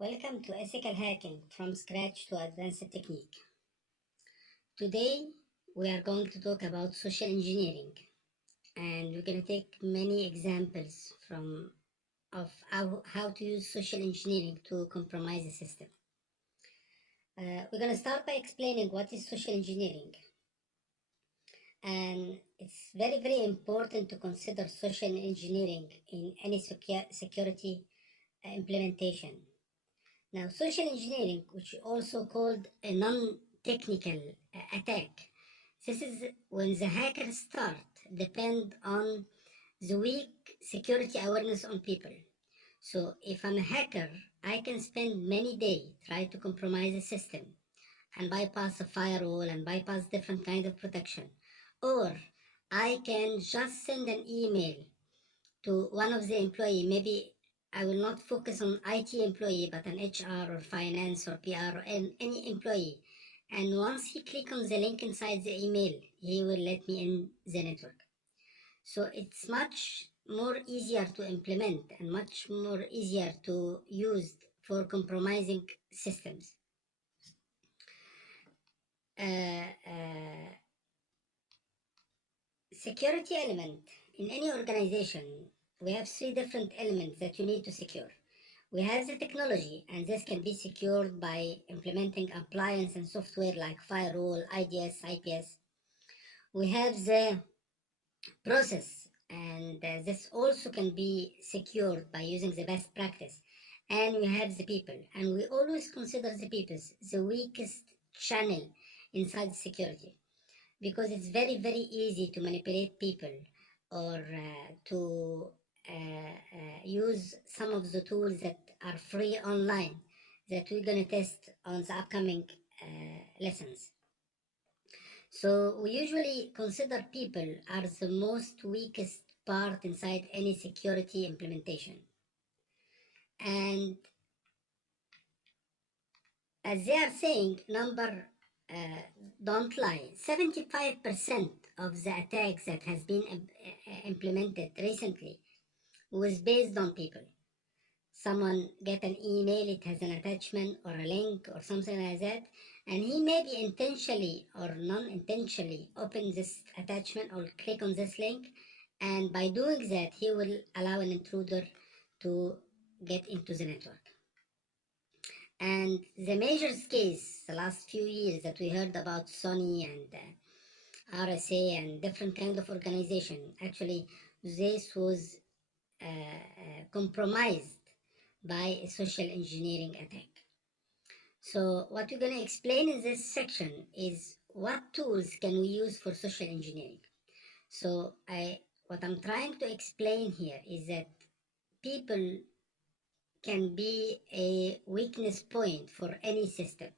Welcome to Ethical Hacking from Scratch to Advanced Technique. Today we are going to talk about social engineering, and we're going to take many examples of how to use social engineering to compromise the system. We're going to start by explaining what is social engineering, and it's very important to consider social engineering in any security implementation. Now, social engineering, which is also called a non-technical attack, this is when the hackers depend on the weak security awareness on people. So if I'm a hacker, I can spend many days trying to compromise the system and bypass a firewall and bypass different kind of protection. Or I can just send an email to one of the employee. Maybe I will not focus on IT employee, but an HR or finance or PR or any employee. And once he click on the link inside the email, he will let me in the network. So it's much more easier to implement and much more easier to use for compromising systems. Security element. In any organization, we have three different elements that you need to secure. We have the technology, and this can be secured by implementing appliance and software like firewall, IDS, IPS. We have the process, and this also can be secured by using the best practice. And we have the people, and we always consider the people the weakest channel inside security, because it's very easy to manipulate people or to use some of the tools that are free online that we're going to test on the upcoming lessons. So we usually consider people as the most weakest part inside any security implementation. And as they are saying, don't lie, 75% of the attacks that has been implemented recently was based on people. Someone get an email, it has an attachment or a link or something like that, and he maybe intentionally or non-intentionally open this attachment or click on this link, and by doing that he will allow an intruder to get into the network. And the major case the last few years that we heard about Sony and RSA and different kind of organization, actually this was compromised by a social engineering attack. So what we're going to explain in this section is what tools can we use for social engineering. So what I'm trying to explain here is that people can be a weakness point for any system.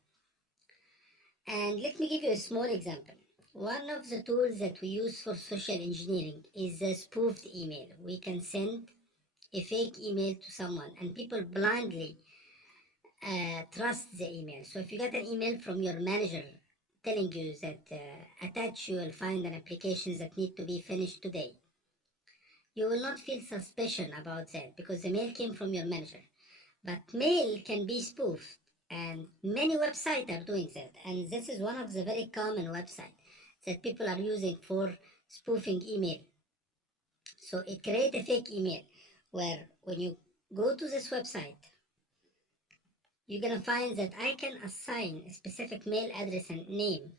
And let me give you a small example. One of the tools that we use for social engineering is a spoofed email. We can send a fake email to someone, and people blindly trust the email. So if you get an email from your manager telling you that attach you will find an application that need to be finished today, you will not feel suspicion about that because the mail came from your manager. But mail can be spoofed, and many websites are doing that, and this is one of the very common websites that people are using for spoofing email. So it creates a fake email where when you go to this website, you're gonna find that I can assign a specific mail address and name.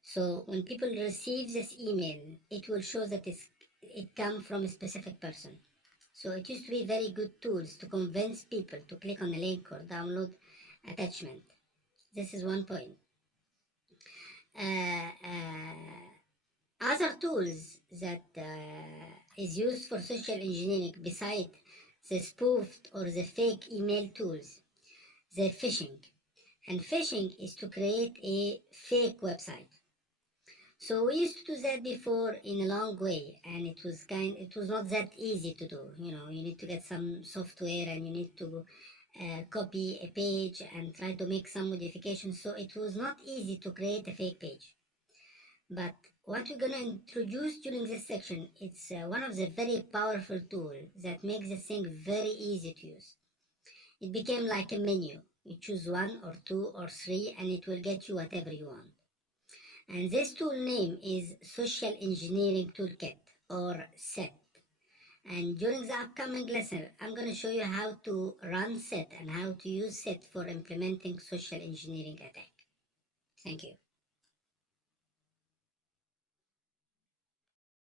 So when people receive this email, it will show that it comes from a specific person. So it used to be very good tools to convince people to click on a link or download attachment. This is one point. Other tools that is used for social engineering beside the spoofed or the fake email tools, the phishing. And phishing is to create a fake website. So we used to do that before in a long way, and it was not that easy to do. You need to get some software and you need to copy a page and try to make some modifications. So it was not easy to create a fake page. But what we're gonna introduce during this section, it's one of the very powerful tools that makes this thing very easy to use. It became like a menu. You choose one or two or three and it will get you whatever you want. And this tool name is Social Engineering Toolkit or SET. And during the upcoming lesson, I'm going to show you how to run SET and how to use SET for implementing social engineering attack. Thank you.